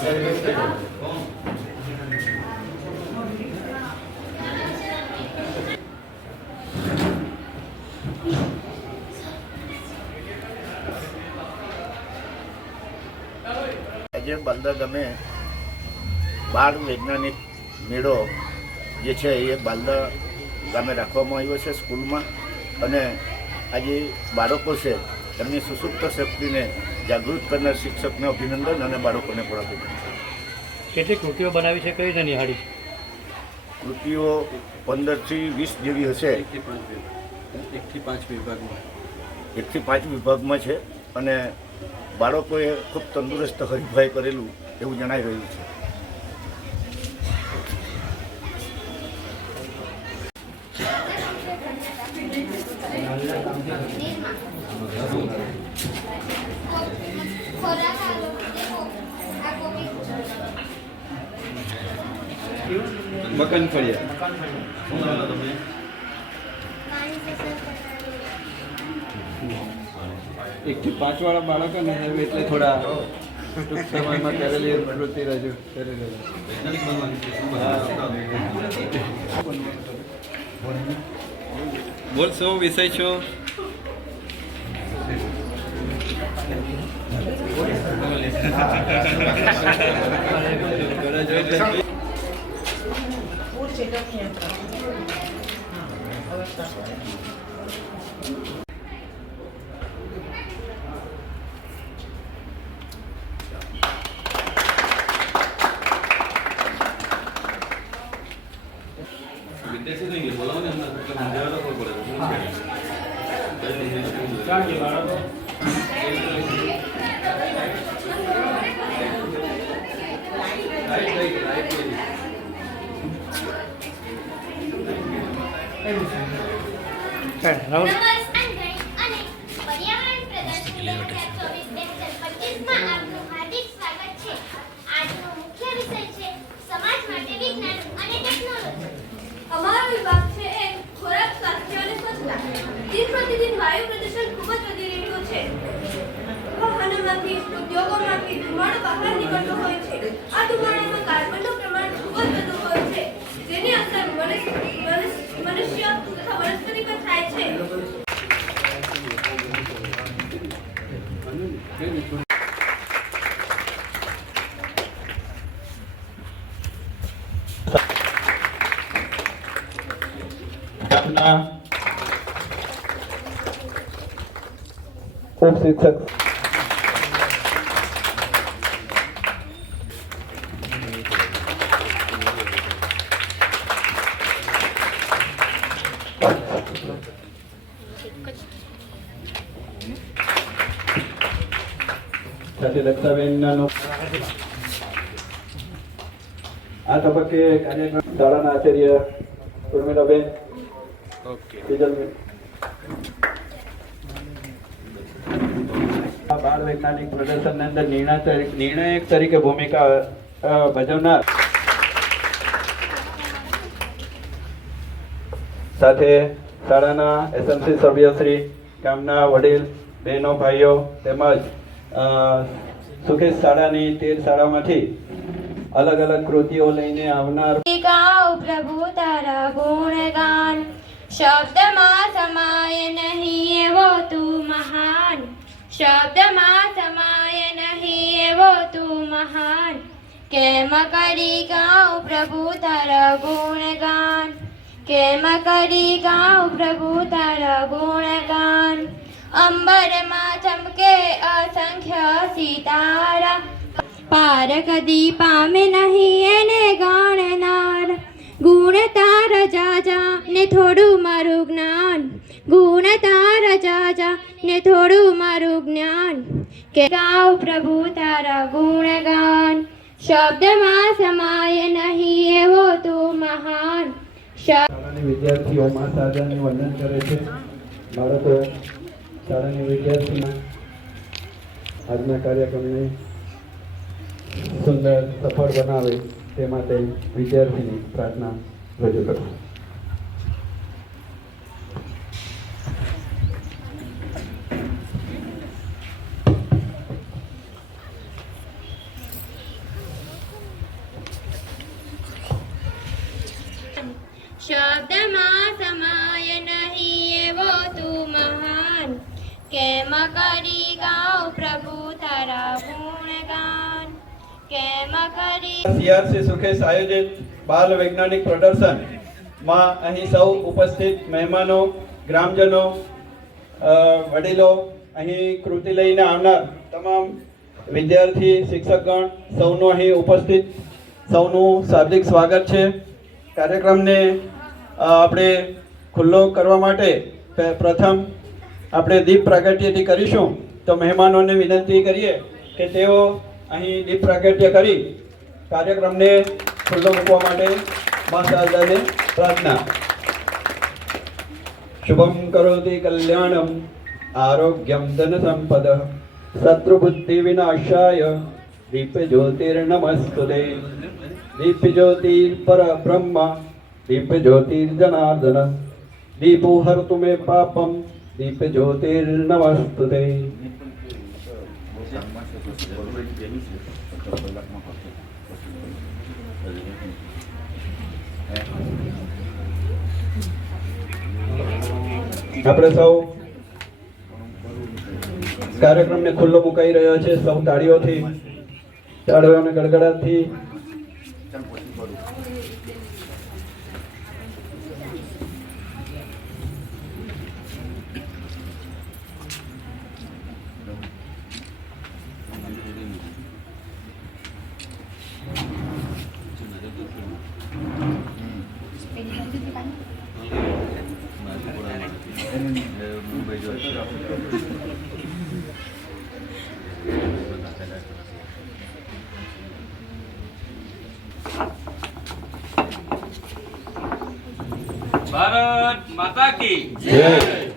આજે બાલદા બાળ વૈજ્ઞાનિક મેળો જે છે એ બાલદા ગામે રાખવામાં આવ્યો છે સ્કૂલમાં. અને આજે બાળકો છે એમની સુસુપ્ત શક્તિને જાગૃત કરનાર શિક્ષકને અભિનંદન અને બાળકોને પણ અભિનંદન કેટલી કૃતિઓ બનાવી છે કઈ રીતે નિહાળી? કૃતિઓ પંદરથી વીસ જેવી હશે. એકથી પાંચ વિભાગમાં. એકથી પાંચ વિભાગમાં છે અને બાળકોએ ખૂબ તંદુરસ્ત હરીફાઈ કરેલું એવું જણાઈ રહ્યું છે. મકાન ફળિયા. એક થી પાંચ વાળા બાળકો ને એટલે થોડા ટૂંક સમયમાં કરેલી પ્રવૃત્તિ રજૂ કરેલી બોલ, શું વિષય છો? Gracias. નમસ્કાર અને આપના ઉપશિક્ષક સાથે રક્ષાબેનનો આ તબક્કે કાર્યક્રમ શાળાના આચાર્ય ઉર્મિલાબેન આ બાળ વૈજ્ઞાનિક પ્રદર્શનની અંદર નિર્ણય તરીકે- નિર્ણાયક તરીકે ભૂમિકા ભજવનાર. સાથે શાળાના એસએમસી સભ્યશ્રી ગામના વડીલ બહેનો ભાઈઓ તેમજ સુખેશ શાળાની તેર શાળામાંથી અલગ અલગ કૃતિઓ લઈને આવનાર પ્રભુ તારા ગુણગાન. શબ્દમાં સમાય નહીં એવો તું મહાન. શબ્દમાં સમાય નહીં એવો તું મહાન. કેમ કરી ગાઉ પ્રભુ તારા ગુણગાન? કેમ કરી ગાઉ પ્રભુ તારા ગુણગાન? અંબરમાં ચમકે અસંખ્ય સિતારા. પાર કદી પામે નહીં એને ગાણનાર ગુણ તારા જાજા ને થોડું ગુણ તારા જાજા, ને થોડું મારું જ્ઞાન. કે ગાઉ પ્રભુ તારા ગુણગાન. શબ્દમાં સમાય નહીં એવો તું મહાન. વિદ્યાર્થીઓ મા સાજાને કરે છે. બાળકો, શાળાની વિદ્યાર્થીના આજના કાર્યક્રમને સુંદર, સફળ બનાવે તે માટે વિદ્યાર્થીની પ્રાર્થના રજૂ કરું શબ્દમાં સમાય નહીં એવો તું મહાન કેમ કરી ગાઉ પ્રભુ તારા ગુણગાન કેમ કરી સીઆરસી સુખેશ આયોજિત બાલ વૈજ્ઞાનિક પ્રદર્શનમાં અહીં સૌ ઉપસ્થિત મહેમાનો, ગ્રામજનો વડીલો, અહીં કૃતિ લઈને આવનાર તમામ વિદ્યાર્થી, શિક્ષકગણ, સૌનું અહીં ઉપસ્થિત. સૌનું શાબ્દિક સ્વાગત છે. કાર્યક્રમને આપણે ખુલ્લો કરવા માટે પ્રથમ આપણે દીપ પ્રાગટ્યથી કરીશું. તો મહેમાનોને વિનંતી કરીએ કે તેઓ અહીં દીપ પ્રાગટ્ય કરી કાર્યક્રમને ખુલ્લો મૂકવા માટે મા પ્રાર્થના. શુભમ કરોતિ કલ્યાણમ, આરોગ્યમ ધન સંપદ, શત્રુબુદ્ધિ વિનાશાય દીપ જ્યોતિર્નમસ્તુતે. દીપ જ્યોતિર પર બ્રહ્મ દીપ જ્યોતિર્જનાર્દન દીપો હરતુ મે પાપમ દીપ જ્યોતિર્નમસ્તુતે આપણે સૌ કાર્યક્રમને ખુલ્લો મુકાઈ રહ્યો છે. સૌ તાળીઓથી તાળીઓ અને ગડગડાટથી. ભારત માતા કી જય